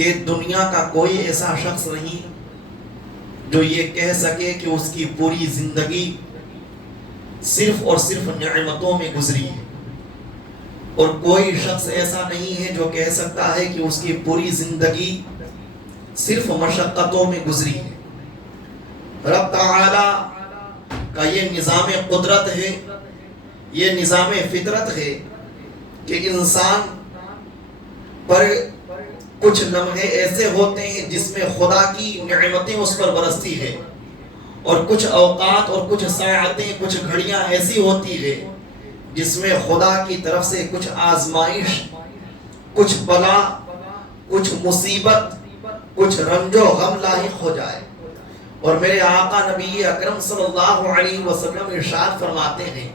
کہ دنیا کا کوئی ایسا شخص نہیں جو یہ کہہ سکے کہ اس کی پوری زندگی صرف اور صرف نعمتوں میں گزری ہے، اور کوئی شخص ایسا نہیں ہے جو کہہ سکتا ہے کہ اس کی پوری زندگی صرف مشقتوں میں گزری ہے۔ رب تعالی کا یہ نظام قدرت ہے، یہ نظام فطرت ہے کہ انسان پر کچھ لمحے ایسے ہوتے ہیں جس میں خدا کی نعمتیں اس پر برستی ہے، اور کچھ اوقات اور کچھ ساعتیں، کچھ گھڑیاں ایسی ہوتی ہے جس میں خدا کی طرف سے کچھ آزمائش، کچھ بلا، کچھ مصیبت، کچھ رنج و غم لاحق ہو جائے۔ اور میرے آقا نبی اکرم صلی اللہ علیہ وسلم ارشاد فرماتے ہیں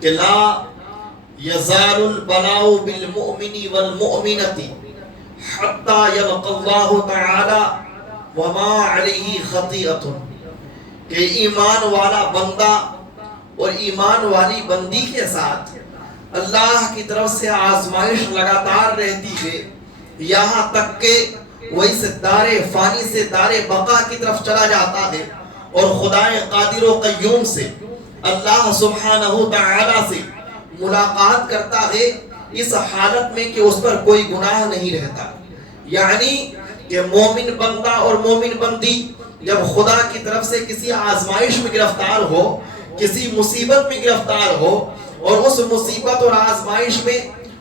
کہ لا یزال البلاء بالمؤمن والمؤمنۃ حتی یلقى اللہ تعالی وما علیہ خطیئۃ، کہ ایمان والا بندہ اور ایمان والی بندی کے ساتھ اللہ کی طرف سے آزمائش لگاتار رہتی ہے، یہاں تک کہ وہ اس دار فانی سے دار بقا کی طرف چلا جاتا ہے، اور خدا قادر و قیوم سے، اللہ سبحانہ تعالی سے ملاقات کرتا ہے اس حالت میں کہ اس پر کوئی گناہ نہیں رہتا۔ یعنی کہ مومن بندہ اور مومن بندی جب خدا کی طرف سے کسی آزمائش میں گرفتار ہو، کسی مصیبت میں گرفتار ہو، اور اس مصیبت اور آزمائش میں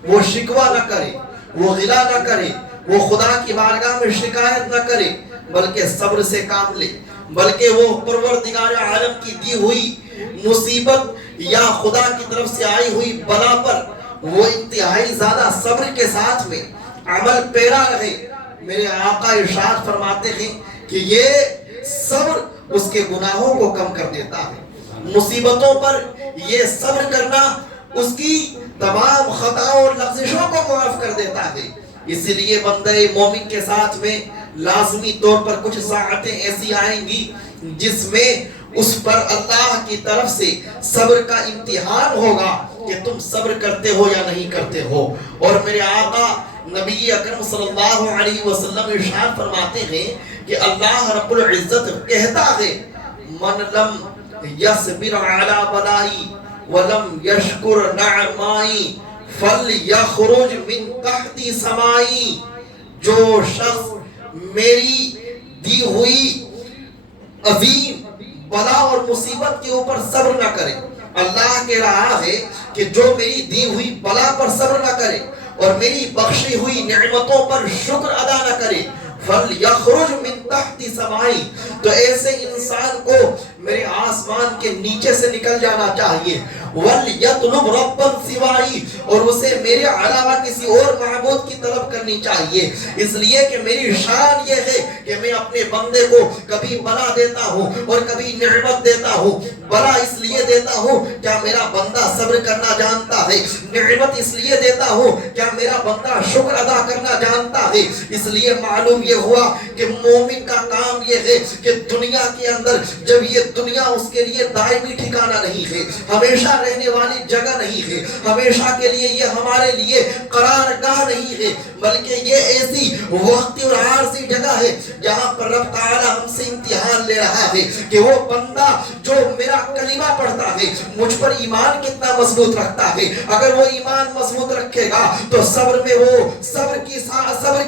وہ شکوہ نہ کرے، وہ غلہ نہ کرے، وہ خدا کی بارگاہ میں شکایت نہ کرے، بلکہ صبر سے کام لے، بلکہ وہ پروردگار عالم کی دی ہوئی مصیبت یا خدا کی طرف سے آئی ہوئی بلا پر وہ انتہائی زیادہ صبر کے ساتھ میں عمل پیرا رہے۔ میرے آقا ارشاد فرماتے ہیں کہ یہ صبر اس کے گناہوں کو کم کر دیتا ہے، مصیبتوں پر یہ صبر کرنا اس کی تمام خطاؤں اور لغزشوں کو معاف کر دیتا ہے۔ اسی لیے بندہ مومن کے ساتھ میں لازمی طور پر کچھ ساعتیں ایسی آئیں گی جس میں اس پر اللہ کی طرف سے صبر کا امتحان ہوگا کہ تم صبر کرتے ہو یا نہیں کرتے ہو۔ اور میرے آقا نبی اکرم صلی اللہ علیہ وسلم ارشاد فرماتے ہیں کہ اللہ رب العزت کہتا ہے من لم یصبر علی بلائی ولم یشکر نعمائی فلیخرج من تحت سمائی، جو شخص میری دی ہوئی عظیم بلا اور مصیبت کے اوپر صبر نہ کرے، اللہ کہہ رہا ہے کہ جو میری دی ہوئی بلا پر صبر نہ کرے اور میری بخشی ہوئی نعمتوں پر شکر ادا نہ کرے، فَلْيَخْرُجْ مِن تَحْتِ سَمَائی، تو ایسے انسان کو میرے آسمان کے نیچے سے نکل جانا چاہیے، وَلْيَطْلُبْ رَبًّا سِوَائی، اور اسے میرے علاوہ کسی اور معبود کی طلب کرنی چاہیے، اس لیے کہ میری شان یہ ہے کہ میں اپنے بندے کو کبھی بلا دیتا ہوں اور کبھی نعمت دیتا ہوں۔ بلا اس لیے دیتا ہوں کیا میرا بندہ صبر کرنا جانتا ہے، نعمت اس لیے دیتا ہوں کیا میرا بندہ شکر ادا کرنا جانتا ہے۔ اس لیے معلوم یہ ہوا کہ مومن کا کام یہ ہے کہ دنیا کے اندر جب یہ دنیا اس کے لیے دائمی ٹھکانہ نہیں ہے، ہمیشہ رہنے والی جگہ نہیں ہے، ہمیشہ کے لیے یہ ہمارے لیے قرار گاہ نہیں ہے، بلکہ یہ ایسی وقتی اور عارضی جگہ ہے جہاں پر رب تعالی ہم سے امتحان لے رہا ہے کہ وہ بندہ جو میرا کلمہ پڑھتا ہے مجھ پر ایمان کتنا مضبوط رکھتا ہے۔ اگر وہ ایمان مضبوط رکھے گا تو صبر میں وہ صبر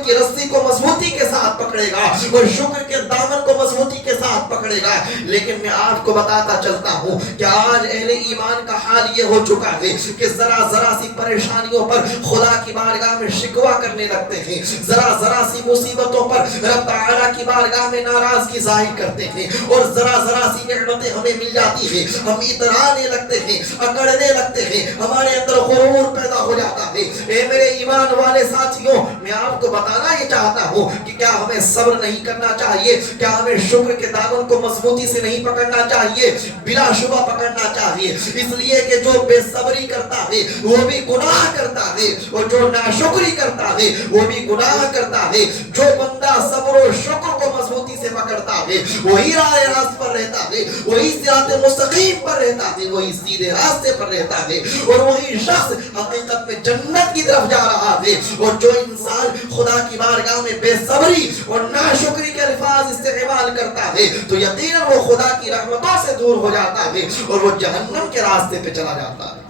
کی رسی کو مضبوطی کے ساتھ پکڑے گا اور شکر کے دامن کو مضبوطی کے ساتھ پکڑے گا۔ لیکن میں آپ کو بتاتا چلتا ہوں کہ آج اہل ایمان کا حال یہ ہو چکا ہے کہ ذرا سی پریشانیوں پر خدا کی بارگاہ میں شکوہ کرنے لگتے ہیں، ذرا سی مصیبتوں پر رب تعالیٰ کی بارگاہ میں ناراضگی ظاہر کرتے ہیں، اور ذرا سی نعمتیں ہمیں مل جاتی ہیں ہم اترانے لگتے ہیں، اکڑنے لگتے ہیں، ہمارے اندر غرور پیدا ہو جاتا ہے۔ اے میرے ایمان والے ساتھیوں، میں آپ کو بتانا یہ چاہتا ہوں کہ کیا ہمیں صبر نہیں کرنا چاہیے، کیا ہمیں شکر کے دامن کو مضبوطی سے نہیں پکڑنا چاہیے، بلا شبہ پکڑنا چاہیے، اس لیے کہ جو بے صبری کرتا ہے وہ بھی گناہ کرتا ہے، اور جو ناشکری کرتا ہے وہ بھی گناہ کرتا ہے۔ جو بندہ صبر و شکر کو مضبوطی سے پکڑتا ہے وہی راہ راست پر رہتا ہے، وہی صراط مستقیم پر رہتا ہے، وہی سیدھے راستے پر رہتا ہے، اور وہی شخص حقیقت میں جنت کی طرف جا رہا ہے۔ اور جو انسان انسان خدا کی بارگاہ میں بے صبری اور ناشکری کے الفاظ استعمال کرتا ہے تو یقیناً وہ خدا کی رحمتوں سے دور ہو جاتا ہے اور وہ جہنم کے راستے پہ چلا جاتا ہے۔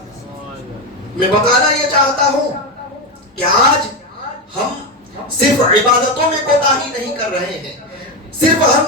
میں بتانا یہ چاہتا ہوں کہ آج ہم صرف عبادتوں میں کوتاہی نہیں کر رہے ہیں، صرف ہم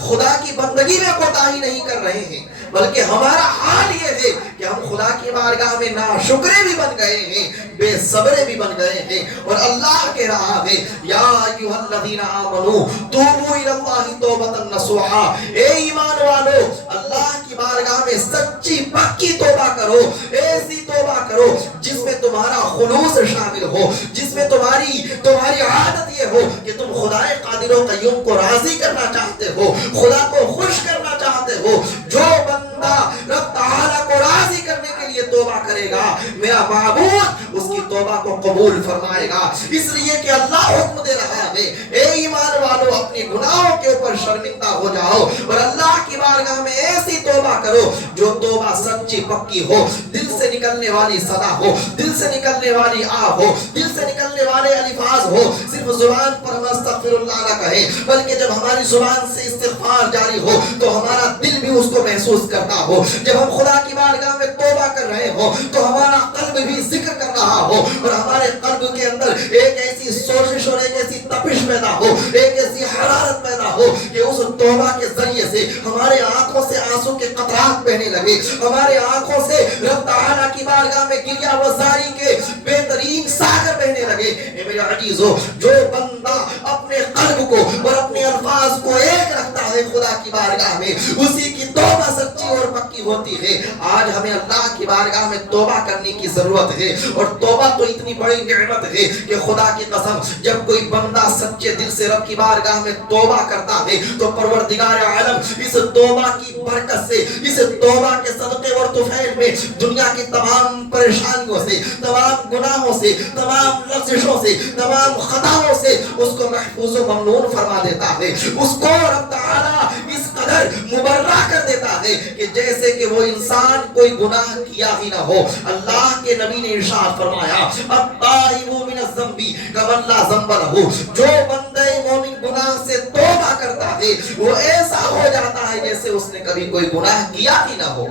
خدا کی بندگی میں کوتاہی نہیں کر رہے ہیں، بلکہ ہمارا حال یہ ہے کہ ہم خدا کی بارگاہ میں ناشکرے بھی بن گئے ہیں، بے صبرے بھی بن گئے ہیں۔ اور اللہ کہہ رہا ہے یا ایھا الذین آمنوا توبوا الی اللہ توبۃ نصوحا، اے ایمان والو اللہ کی بارگاہ میں سچی پکی توبہ کرو، ایسی توبہ کرو جس میں تمہارا خلوص شامل ہو، جس میں تمہاری عادت یہ ہو کہ تم خدا قادر و قیوم کو راضی کرنا چاہتے ہو، خدا کو خوش کرنا چاہتے ہو۔ جو بندہ رب تعالیٰ کو راضی کرنے کے لیے توبہ کرے گا میرا معبود اس کی توبہ کو قبول فرمائے گا۔ اس لیے کہ اللہ حکم دے رہا ہے اے ایمان والو اپنی گناہوں کے اوپر شرمندہ ہو جاؤ اور اللہ کی بارگاہ میں ایسی توبہ کرو جو توبہ سچی پکی ہو، دل سے نکلنے والی صدا ہو، دل سے نکلنے والی آہ ہو، دل سے نکلنے والے الفاظ ہو۔ صرف زبان پر ہم استغفر اللہ نہ کہیں بلکہ جب ہماری زبان سے استغفار جاری ہو تو ہمارا دل بھی اس کو محسوس کرتا ہو۔ جب ہم خدا کی بارگاہ میں توبہ کر رہے ہو تو ہمارا قلب بھی ذکر کر رہا ہو اور ہمارے قلب کے اندر ایک ایسی سوزش اور ایک ایسی تپش پیدا ہو، ایک ایسی حرارت پیدا ہو کہ اس توبہ کے ذریعے سے ہمارے آنکھوں سے آنسو کے قطرات بہنے لگے، ہمارے آنکھوں سے رب تعالیٰ کی بارگاہ میں گریہ وزاری کے بہترین ساغر بہنے لگے۔ اے میرے عزیزو، جو بندہ اپنے قلب کو اور اپنے الفاظ کو ایک رکھتا ہے خدا کی بارگاہ میں اسی کی توبہ سچی اور پکی ہوتی ہے۔ آج ہمیں اللہ کی بارگاہ میں توبہ کرنے کی ضرورت ہے اور توبہ تو اتنی بڑی نعمت ہے کہ خدا کی قسم جب کوئی بندہ سچے دل سے رب کی بارگاہ میں توبہ کرتا ہے تو پروردگار عالم اس توبہ کی برکت سے، اس توبہ کے صدقے اور طفیل میں دنیا کی تمام پریشانیوں سے، تمام گناہوں سے، تمام لغزشوں سے، تمام خطاؤں سے اس کو محفوظ و ممنون فرما دیتا ہے۔ اس کو رب تعالیٰ اس قدر مبرہ کر دیتا ہے کہ جیسے کہ وہ انسان کوئی گناہ کیا ہی نہ ہو۔ اللہ کے نبی نے ارشاد فرمایا التائب من الذنب کمن لا ذنب لہ، جو بندہ مومن گناہ سے توبہ کرتا ہے وہ ایسا ہو جاتا ہے جیسے اس نے کبھی کوئی گناہ کیا ہی نہ ہو۔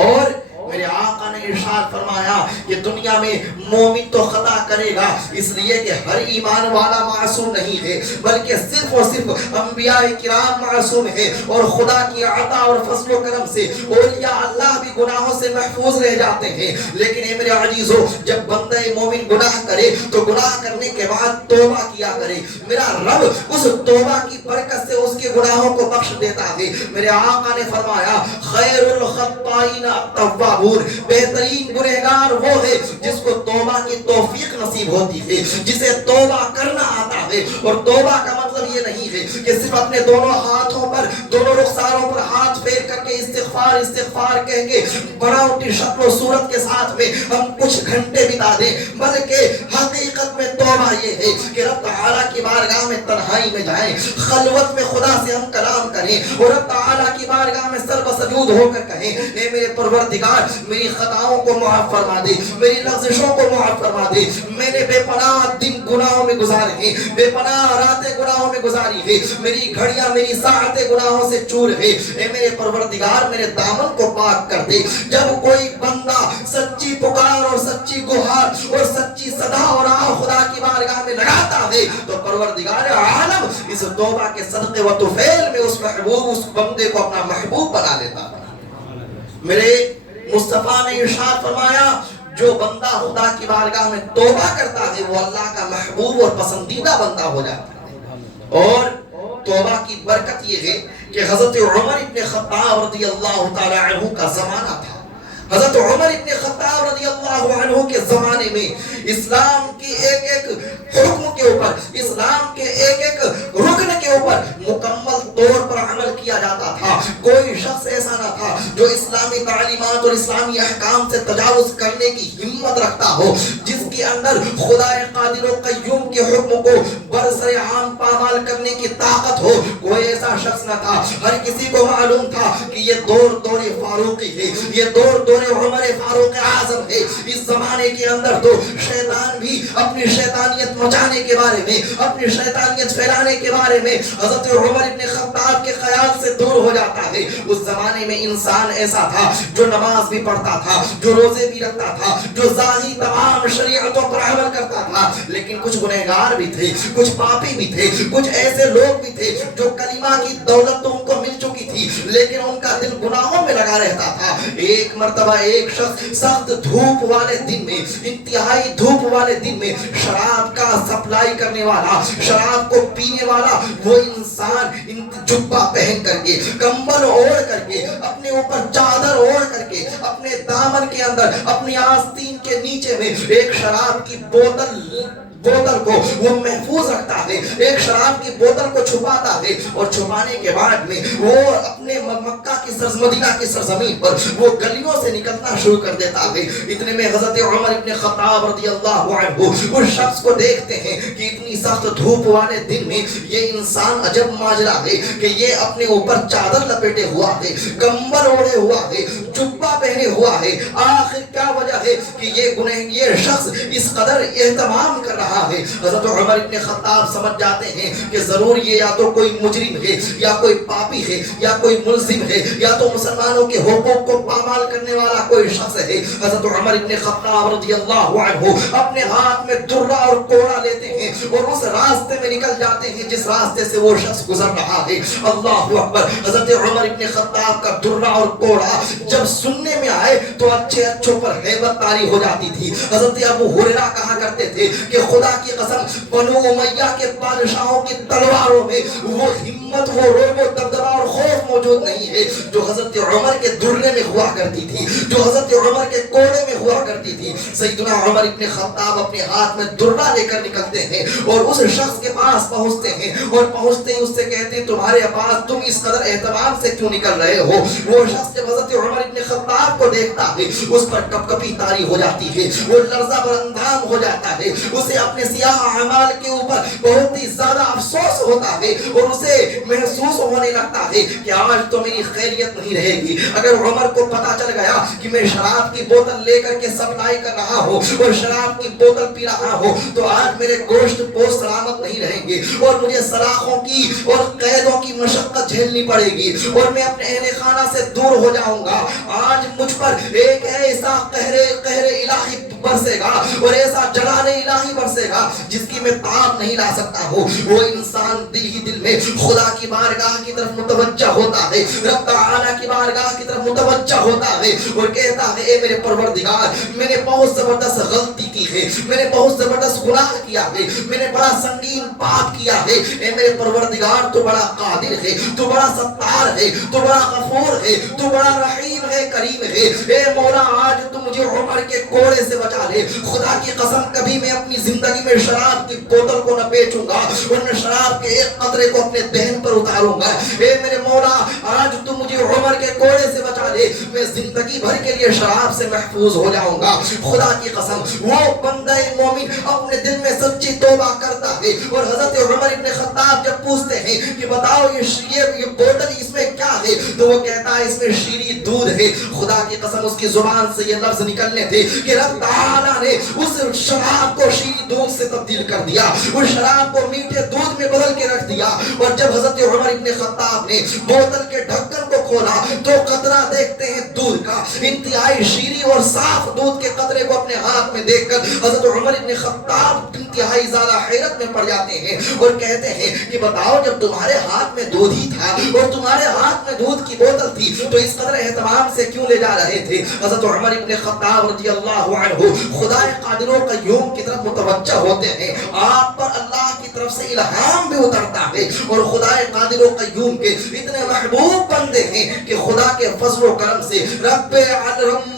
اور میرے آقا نے ارشاد فرمایا کہ دنیا میں مومن تو خطا کرے گا، اس لیے کہ ہر ایمان والا معصوم نہیں ہے بلکہ صرف اور صرف انبیاء کرام معصوم ہیں اور خدا کی عطا اور فضل و کرم سے اولیاء اللہ بھی گناہوں سے محفوظ رہ جاتے ہیں۔ لیکن اے میرے عزیزو، جب بندہ مومن گناہ کرے تو گناہ کرنے کے بعد توبہ کیا کرے، میرا رب اس توبہ کی برکت سے اس کے گناہوں کو بخش دیتا ہے۔ میرے آقا نے فرمایا خیر الخطائین التوابون، بہترین گنہگار وہ ہے جس کو توبہ کی توفیق نصیب ہوتی ہے، جسے توبہ کرنا آتا ہے۔ اور توبہ کا مطلب یہ نہیں ہے کہ صرف اپنے دونوں ہاتھوں پر، دونوں رخساروں پر ہاتھ پھیر کر کے استغفار استغفار کہہ کے بناوٹی شکل و صورت کے ساتھ میں ہم کچھ گھنٹے بتا دیں، بلکہ حقیقت میں توبہ یہ ہے کہ رب تعالیٰ کی بارگاہ میں تنہائی میں جائیں، خلوت میں خدا سے ہم کلام کریں اور رب تعالیٰ کی بارگاہ میں سر بسجود ہو کر کہیں اے میرے پروردگار میری خطاؤں کو معاف فرما دے، میری لغزشوں کو معاف فرما دے، میں نے بے پناہ دن گناہوں میں گزارے ہیں، بے پناہ راتیں گناہوں میں گزاری ہے، میری گھڑیاں میری ساعتیں گناہوں سے چور ہے، اے میرے پروردگار میرے دامن کو پاک کر دے۔ جب کوئی بندہ سچی پکار اور سچی گہار اور سچی صدا اور آہ خدا کی بارگاہ میں لگاتا ہے تو پروردگار عالم اس توبہ کے صدقے و طفیل میں اس محبوب، اس بندے کو اپنا محبوب بنا لیتا ہے۔ میرے مصطفیٰ نے ارشاد فرمایا جو بندہ خدا کی بارگاہ میں توبہ کرتا ہے وہ اللہ کا محبوب اور پسندیدہ بندہ ہو جاتا ہے۔ اور توبہ کی برکت یہ ہے کہ حضرت عمر ابن خطاب رضی اللہ تعالی عنہ کا زمانہ تھا۔ حضرت عمر ابن خطاب رضی اللہ عنہ کے زمانے میں اسلام کی ایک ایک حکم کے اوپر، اسلام کے ایک ایک رکن کے اوپر مکمل طور پر عمل کیا جاتا تھا۔ کوئی شخص ایسا نہ تھا جو اسلامی تعلیمات اور اسلامی احکام سے تجاوز کرنے کی ہمت رکھتا ہو، جس کے اندر خدا قادر و قیوم کے حکم کو برسر عام پامال کرنے کی طاقت ہو۔ کوئی ایسا شخص شخص نہ تھا. ہر کسی کو معلوم تھا کہ یہ دور فاروقی ہے, یہ دور عمر فاروق اعظم ہے. اس زمانے کے اندر تو شیطان بھی اپنی شیطانیت مچانے کے بارے میں, اپنی شیطانیت پھیلانے کے بارے میں حضرت عمر ابن خطاب کے خیال سے دور ہو جاتا ہے. اس زمانے میں انسان ایسا تھا جو نماز بھی پڑھتا تھا, جو روزے بھی رکھتا تھا, جو ظاہری تمام شریعتوں پر عمل کرتا تھا, لیکن کچھ گنہگار بھی تھے, کچھ پاپی بھی تھے, کچھ ایسے لوگ بھی تھے جو کلمہ کی دولت تو ان کو مل چکی تھی لیکن ان کا دل گناہوں میں لگا رہتا تھا. ایک مرتبہ ایک شخص سخت دھوپ والے دن میں, انتہائی دھوپ والے دن میں شراب کا سپلائی کرنے والا, شراب کو پینے والا وہ انسان جبہ پہن کر کے, کمبل اوڑھ کر کے, اپنے اوپر چادر اوڑھ کر کے, اپنے دامن کے اندر, اپنی آستین کے نیچے میں ایک شراب کی بوتل کو وہ محفوظ رکھتا ہے, ایک شراب کی بوتل کو چھپاتا ہے, اور چھپانے کے بعد میں وہ اپنے مکہ کی مدینہ کی سرزمین پر وہ گلیوں سے نکلنا شروع کر دیتا ہے. اتنے میں حضرت عمر ابن خطاب رضی اللہ عنہ اس شخص کو دیکھتے ہیں کہ اتنی سخت دھوپ والے دن میں یہ انسان عجب ماجرا ہے کہ یہ اپنے اوپر چادر لپیٹے ہوا ہے, کمبل اوڑھے ہوا ہے, جبہ پہنے ہوا ہے. آخر کیا وجہ ہے کہ یہ شخص اس قدر اہتمام کر رہا ہے؟ حضرت عمر ابن خطاب سمجھ جاتے ہیں کہ ضرور یہ یا تو کوئی مجرم ہے, یا کوئی پاپی ہے, یا کوئی ملزم ہے, یا تو مسلمانوں کے حقوق کو پامال کرنے والا کوئی شخص ہے. حضرت عمر ابن خطاب رضی اللہ عنہ اپنے ہاتھ میں درہ اور کوڑا لیتے ہیں اور اس راستے میں نکل جاتے ہیں جس راستے سے وہ شخص گزر رہا ہے. اللہ اکبر. حضرت عمر ابن خطاب کا درہ اور کوڑا جب سننے میں آئے تو اچھوں پر ہیبت طاری ہو جاتی تھی. حضرت ابو ہریرہ کہا کرتے تھے کہ خدا کی قسم بنو امیہ کے بادشاہوں کی تلواروں میں وہ ہمت, وہ رعب و دبدبہ اور خوف موجود نہیں ہے جو حضرت عمر کے درے میں ہوا کرتی تھی, جو حضرت عمر کے کوڑے میں ہوا کرتی تھی. سیدنا عمر ابن خطاب اپنے ہاتھ میں درہ لے کر نکلتے ہیں اور اس شخص کے پاس پہنچتے ہیں, اور پہنچتے ہی اس سے کہتے ہیں تمہارے پاس تم اس قدر اہتمام سے کیوں نکل رہے ہو؟ وہ شخص جب حضرت عمر ابن خطاب کو دیکھتا ہے اس پر کپکپی طاری ہو جاتی ہے, وہ لرزہ براندام ہو جاتا ہے, اسے اپنے سیاہ اعمال کے اوپر بہت ہی زیادہ افسوس ہوتا ہے اور اسے محسوس ہونے لگتا ہے کہ آج تو میری خیریت نہیں رہے گی. اگر عمر کو پتا چل گیا کہ میں شراب کی بوتل لے کر کے سپلائی کر رہا ہوں اور شراب کی بوتل پی رہا ہوں تو آج میرے گوشت پوست سلامت نہیں رہیں گے اور مجھے سلاخوں کی اور قیدوں کی مشقت جھیلنی پڑے گی اور میں اپنے اہل خانہ سے دور ہو جاؤں گا. آج مجھ پر ایک ایسا قہر الہی برسے گا اور ایسا جلال الہی برسے گا جس کی میں تاب نہیں لا سکتا ہوں. وہ انسان دل ہی دل میں خدا کی بارگاہ کی طرف متوجہ ہوتا ہے, رب تعالیٰ کی بارگاہ کی طرف متوجہ ہوتا ہے اور کہتا ہے اے میرے پروردگار, میں نے بہت زبردست غلطی کی ہے, میں نے بہت زبردست گناہ کیا ہے, میں نے بڑا سنگین پاپ کیا ہے. اے میرے پروردگار تو بڑا قادر ہے, تو بڑا ستار ہے, تو بڑا غفور ہے, تو بڑا رحیم ہے, کریم ہے. اے مولا آج تو مجھے عمر کے کوڑے سے بچا لے. خدا کی قسم کبھی میں اپنی زندگی میں شراب کی بوتل کو نہ بیچوں گا اور نہ شراب کے ایک قطرے کو اپنے دہن پر اتاروں گا. اے میرے مولا آج تو مجھے عمر کے کوڑے سے بچا لے, میں زندگی بھر کے لیے شراب سے محفوظ ہو جاؤں گا. خدا کی قسم وہ بندہ مومن اپنے دل میں سچی توبہ کرتا ہے اور حضرت عمر ابن خطاب جب پوچھتے ہیں کہ بتاؤ یہ بوتل اس میں کیا ہے تو وہ کہتا ہے اس میں شیریں دودھ ہے. خدا کی قسم اس کی زبان سے یہ لفظ نکلنے تھے کہ رب تعالیٰ نے اس شراب کو شیریں دودھ سے تبدیل کر دیا, اس شراب کو میٹھے دودھ میں بدل کے رکھ دیا. اور جب حضرت عمر ابن خطاب نے بوتل کے ڈھکن کو کھولا تو قطرہ دیکھتے ہیں دودھ کا, انتہائی شیریں اور صاف دودھ کے قطرے کو اپنے ہاتھ میں دیکھ کر حضرت عمر ابن خطاب انتہائی زیادہ حیرت میں پڑ جاتے ہیں اور کہتے ہیں کہ بتاؤ جب تمہارے ہاتھ میں دودھ ہی تھا اور تمہارے ہاتھ میں دودھ کی بوتل تھی تو اس قدر اہتمام سے کیوں لے جا رہے تھے؟ حضرت عمر ابن خطاب رضی اللہ عنہ خدا قادر و قیوم کی طرف متوجہ ہوتے ہیں. آپ پر اللہ کی طرف سے الہام بھی اترتا ہے اور خدا قادر و قیوم کے اتنے محبوب بندے ہیں کہ خدا کے فضل و کرم سے رب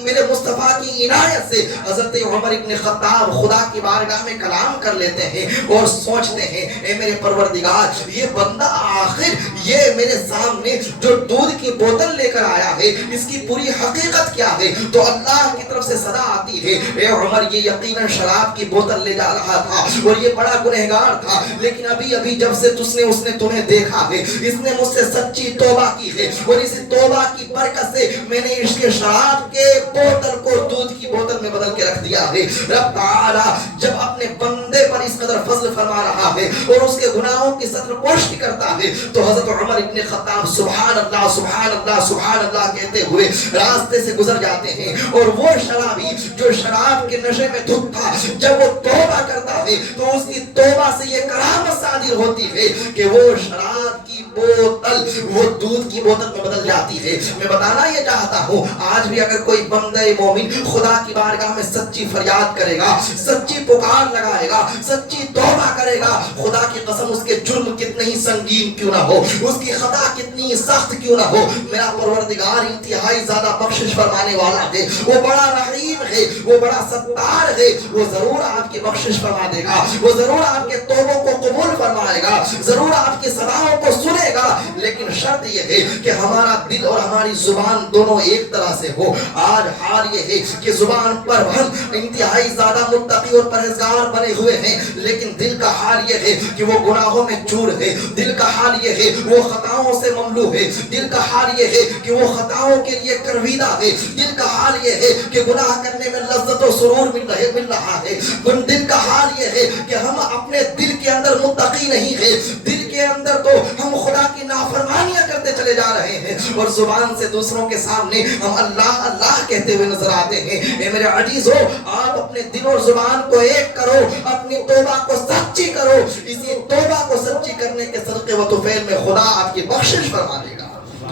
میرے مصطفیٰ کی عنایت سے حضرت عمر ابن خطاب خدا کی بارگاہ میں کلام کر لیتے ہیں اور سوچتے ہیں اے میرے پروردگار یہ بندہ آخر یہ میرے سامنے جو دودھ کی بوتل لے کر آیا ہے اس کی پوری حقیقت کیا ہے؟ تو اللہ کی طرف سے صدا آتی ہے اے عمر یہ یقیناً شراب کی بوتل لے جا رہا تھا اور یہ بڑا گنہگار تھا, لیکن ابھی جب سے تجھ اس نے تمہیں دیکھا ہے, اس نے مجھ سے سچی توبہ کی ہے, اور اس توبہ کی برکت سے میں نے عشق شراب کے بوتل کو دودھ کی بوتل میں بدل کے رکھ دیا ہے. رب تعالی جب اپنے بندے پر اس قدر فضل فرما رہا ہے اور اس کے گناہوں کی ستر پوشی کرتا ہے, تو حضرت عمر ابن خطاب سبحان اللہ سبحان اللہ سبحان اللہ کہتے ہوئے راستے سے گزر جاتے ہیں, اور وہ شرابی جو شراب کے نشے میں دھت تھا, جب وہ توبہ کرتا ہے تو اس کی توبہ سے یہ کرامت صادر ہوتی ہے کہ وہ شراب کی بوتل وہ دودھ کی بوتل میں بدل جاتی ہے. میں بتانا یہ چاہتا ہوں, آج بھی اگر کوئی بندہ مومن خدا کی بارگاہ میں سچی فریاد کرے گا, سچی پکار لگائے گا, سچی توبہ کرے گا, خدا کی قسم اس کے جرم کتنے ہی سنگین کیوں نہ ہو, اس کی خطا کتنی سخت کیوں نہ ہو, میرا پروردگار انتہائی زیادہ بخشش فرمانے والا ہے, وہ بڑا رحیم ہے, وہ بڑا ستار ہے, وہ ضرور آپ کی بخشش فرما دے گا, وہ ضرور آپ کے توبوں کو قبول فرمائے گا, ضرور آپ کی صداؤں کو سنے گا. لیکن شرط یہ ہے کہ ہمارا دل اور ہماری زبان دونوں ایک طرح سے ہو. آج حال یہ ہے کہ زبان پر ہم انتہائی زیادہ متقی اور پرہیزگار بنے ہوئے ہیں, لیکن دل کا حال یہ ہے کہ وہ گناہوں میں چور ہے, دل کا حال یہ ہے وہ خطاؤں سے مملو ہے, دل کا حال یہ ہے کہ وہ خطاؤں کے لیے کرویدہ ہے, دل کا حال یہ ہے کہ گناہ کرنے میں لذت و سرور مل رہا ہے. دل کا حال یہ ہے کہ ہم اپنے دل کے اندر متقی نہیں ہے, دل کے اندر تو ہم خدا کی نافرمانیاں کرتے چلے جا رہے ہیں, اور زبان سے دوسروں کے سامنے ہم اللہ اللہ کہتے ہوئے نظر آتے ہیں. اے میرے عزیزو, آپ اپنے دل اور زبان کو ایک کرو, اپنی توبہ کو سچی کرو, اسی توبہ کو سچی کرنے کے صدقے و طفیل میں خدا آپ کی بخشش فرما دے گا.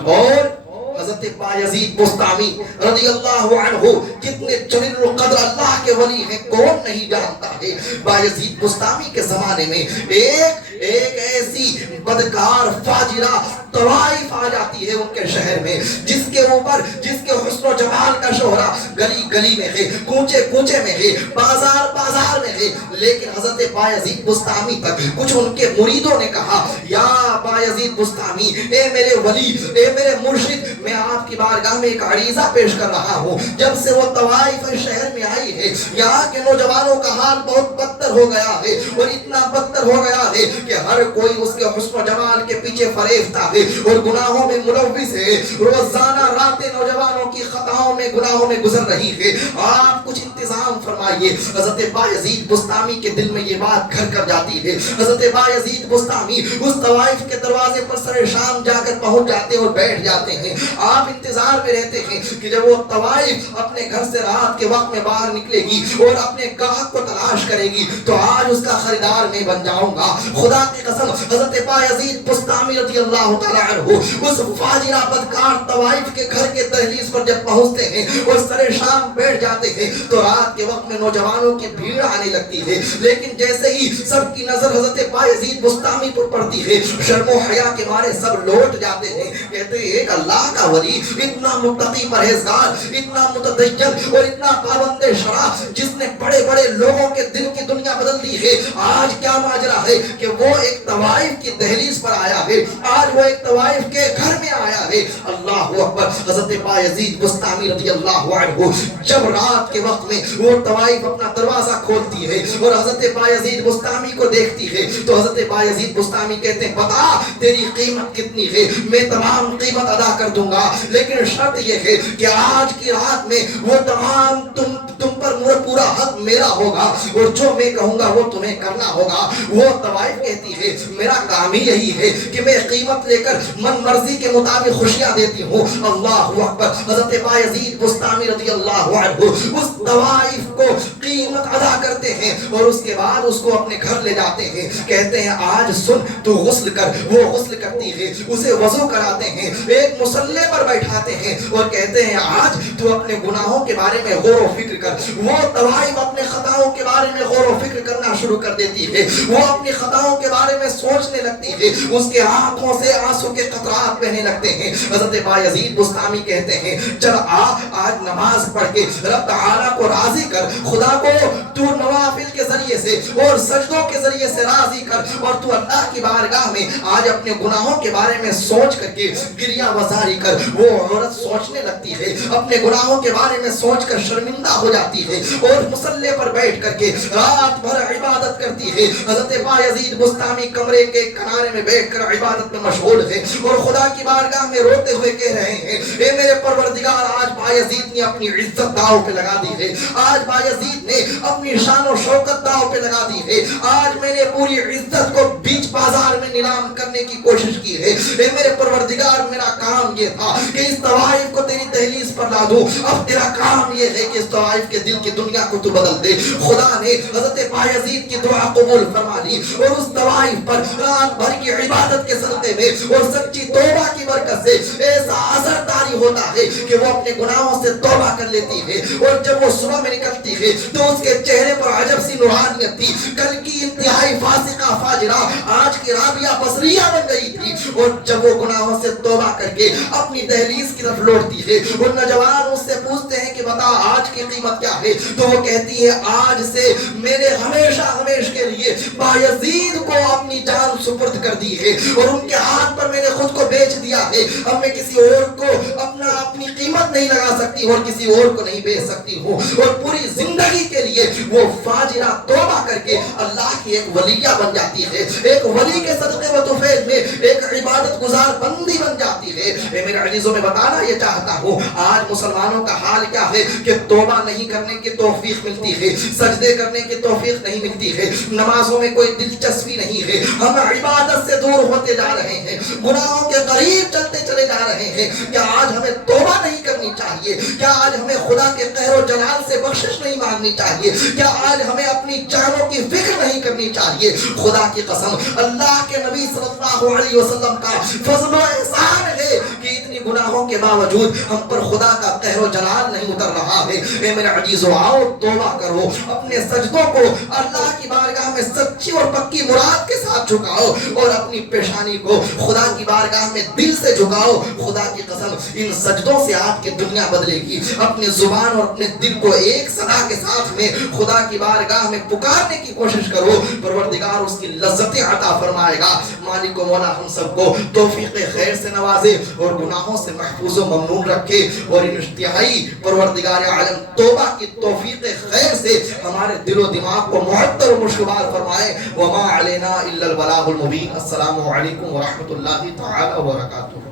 اور حضرت بایزید بسطامی رضی اللہ عنہ کتنے جلیل القدر اللہ کے ولی ہیں, کون نہیں جانتا ہے. بایزید بسطامی کے زمانے میں ایک ایسی بدکار فاجرہ طوائف آ جاتی ہے ان کے شہر میں, جس کے اوپر جس کے حسن و جمال کا شہرہ گلی گلی میں ہے, کوچے کوچے میں ہے, بازار بازار میں ہے. لیکن حضرت بایزید بسطامی تک کچھ ان کے مریدوں نے کہا, یا بایزید بسطامی, اے میرے ولی, اے میرے مرشد, میں آپ کی بارگاہ میں ایک عریضہ پیش کر رہا ہوں. جب سے وہ طوائف شہر میں آئی ہے, یہاں کے نوجوانوں کا حال بہت بدتر ہو گیا ہے, اور اتنا بدتر ہو گیا ہے کہ ہر کوئی اس کے حسن و جمال کے پیچھے فریفتہ ہے اور گناہوں میں ملوث ہے. روزانہ راتیں نوجوانوں کی خطاؤں میں گناہوں میں گزر رہی ہے. آپ کچھ انتظام فرمائیے. حضرت بایزید بسطامی کے دل میں یہ بات گھر کر جاتی ہے. حضرت بایزید بسطامی اس طوائف کے دروازے پر سر شام جا کر پہنچ جاتے اور بیٹھ جاتے ہیں. آپ انتظار میں رہتے ہیں کہ جب وہ طوائف اپنے گھر سے رات کے وقت میں باہر نکلے گی اور اپنے گاہک کو تلاش کرے گی, تو آج اس کا خریدار میں بن جاؤں گا. خدا کی قسم, حضرت بایزید بسطامی رضی اللہ تعالیٰ عنہ اس فاجرہ بدکار طوائف کے گھر کے دہلیز پر جب پہنچتے ہیں اور سر شام بیٹھ جاتے ہیں, تو رات کے وقت میں نوجوانوں کی بھیڑ آنے لگتی ہے. لیکن جیسے ہی سب کی نظر حضرت بایزید بسطامی پر پڑتی ہے, شرم و حیا کے مارے سب لوٹ جاتے ہیں. کہتے ہیں ایک اللہ کا ولی, اتنا متقی پرہیزگار, اتنا متدین اور اتنا پابند شرع, جس نے بڑے بڑے لوگوں کے دل کی دنیا بدل دی ہے, آج کیا ماجرا ہے کہ وہ ایک طوائف کی دہلیز پر آیا ہے, آج وہ ایک طوائف کے گھر میں آیا ہے. اللہ اکبر. حضرت بایزید بسطامی رضی اللہ عنہ جب رات کے وقت میں وہ طوائف اپنا دروازہ کھولتی ہے اور حضرت بایزید بسطامی کو دیکھتی ہے, تو حضرت بایزید بسطامی کہتے ہیں, بتا تیری قیمت کتنی ہے, میں تمام قیمت ادا کر دوں گا, لیکن شرط یہ ہے کہ آج کی رات میں وہ تمام تم پر پورا حق میرا ہوگا, اور جو میں کہوں گا وہ تمہیں کرنا ہوگا. وہ طوائف کہتی ہے, میرا کام ہی یہی ہے کہ میں قیمت لے کر من مرضی کے مطابق خوشیاں دیتی ہوں. اللہ اکبر. حضرت بایزید بسطامی رضی اللہ عنہ اس طوائف کو قیمت ادا کرتے ہیں اور اس کے بعد اس کو اپنے گھر لے جاتے ہیں. کہتے ہیں آج سن تو غسل کر. وہ غسل کرتی ہے, اسے وضو کراتے ہیں, ایک مصلے پر بیٹھاتے ہیں اور کہتے ہیں آج تو اپنے گناہوں کے بارے میں غور و فکر کر. وہ طوائف اپنے خطاؤں کے بارے میں غور و فکر کرنا شروع کر دیتی ہے, وہ اپنی خطاؤں کے بارے میں سوچنے لگتی ہے, اس کے آنکھوں سے آنسو کے قطرات بہنے لگتے ہیں. حضرت بایزید بسطامی کہتے ہیں چل آج نماز پڑھ کے رب تعالیٰ کو راضی کر کر، خدا کو تو نوافل کے ذریعے سے اور سجدوں کے ذریعے سے راضی کر، اور تو اللہ کی بارگاہ میں آج اپنے گناہوں کے بارے میں سوچ کر کے گریہ وزاری کر۔ وہ عورت سوچنے لگتی ہے، اپنے گناہوں کے بارے میں سوچ کر شرمندہ ہو جاتی ہے اور مصلے پر بیٹھ کر کے رات بھر عبادت کرتی ہے۔ حضرت بایزید بستامی کمرے کے کنارے میں بیٹھ کر عبادت میں مشغول ہے اور خدا کی بارگاہ میں روتے ہوئے کہہ رہے ہیں، اے میرے پروردگار، آج بایزید نے اپنی عزت داؤ پہ لگا دی ہے، آج بایزید نے اپنی شان و شوکت داؤ پہ لگا دی ہے، آج میں نے پوری عزت کو بیچ بازار میں نیلام کرنے کی کوشش کی ہے۔ اے میرے پروردگار، میرا کام یہ تھا کہ اس طوائف کو تیری دہلیز پر لا دوں، اب تیرا کام یہ ہے کہ اس طوائف کے دل کی دنیا کو تو بدل دے۔ خدا نے حضرت بایزید کی دعا قبول فرما لی اور اس طوائف پر رات بھر کی عبادت کے صدقے میں اور سچی توبہ کی برکت سے ایسا اثر طاری ہوتا ہے کہ وہ اپنے گناہوں سے توبہ کر لیتی ہے، اور جب وہ صبح میں نکلتی ہے تو اس کے چہرے پر عجب سی نورانیت تھی۔ کل کی انتہائی فاسقہ فاجرہ آج کی رابعہ بصریہ بن گئی تھی، اور جب وہ گناہوں سے توبہ کر کے اپنی دہلیز کی طرف لوٹتی ہے، وہ نوجوان اس سے پوچھتے ہیں کہ بتا آج کی قیمت کیا ہے، تو وہ کہتی ہے آج سے میں نے ہمیشہ ہمیشہ کے لیے بایزید کو اپنی جان سپرد کر دی ہے، اور ان کے ہاتھ پر میں نے خود کو بیچ دیا ہے، اب میں کسی اور کو اپنی قیمت نہیں لگا سکتی اور کسی اور کو نہیں بیچ سکتی ہوں۔ اور پوری زندگی کے لیے وہ فاجرہ توبہ کر کے اللہ کی ایک ولیہ بن جاتی ہے، ایک ولی کے صدقے و طفیل میں ایک عبادت گزار بندی بن جاتی ہے۔ اے میرے عزیزوں، میں بتانا یہ چاہتا ہوں آج مسلمانوں کا حال کیا ہے کہ توبہ نہیں کرنے کی توفیق ملتی ہے، سجدے کرنے کی توفیق نہیں ملتی ہے، نمازوں میں کوئی دلچسپی نہیں ہے، ہم عبادت سے دور ہوتے جا رہے ہیں، گناہوں کے قریب چلتے چلے جا رہے ہیں۔ کیا آج ہمیں توبہ نہیں کرنی چاہیے؟ کیا آج ہمیں خدا کے قہر و جلال سے بخشش نہیں مانگنی چاہیے؟ کیا آج ہمیں اپنی جانوں کی فکر نہیں کرنی چاہیے؟ خدا کی قسم، اللہ کے نبی صلی اللہ علیہ وسلم کا فضل و احسان ہے کہ اتنی گناہوں کے باوجود ہم پر خدا کا قہر و جلال نہیں اتر رہا ہے۔ اے میرے عزیزو، آؤ توبہ کرو، اپنے سجدوں کو اللہ کی بارگاہ میں سچی اور پکی مراد کے ساتھ جھکاؤ، اور اپنی پیشانی کو خدا کی بارگاہ میں دل سے جھکاؤ۔ خدا کی قسم، ان سجدوں سے آپ کی دنیا بدلے گی۔ اپنے زبان اور اپنے دل کو ایک صدا کے ساتھ میں خدا کی بارگاہ میں پکارنے کی کوشش کرو، پروردگار اس کی لذتیں عطا فرمائے گا۔ مالک و مولا ہم سب کو توفیق خیر سے نوازے اور گناہوں سے محفوظ و ممنون رکھے، اور انتہائی پروردگار عالم توبہ کی توفیق خیر سے ہمارے دل و دماغ کو معطر و مشکبار فرمائے۔ وما علینا الا البلاغ المبین۔ السلام علیکم ورحمۃ اللہ تعالی وبرکاتہ۔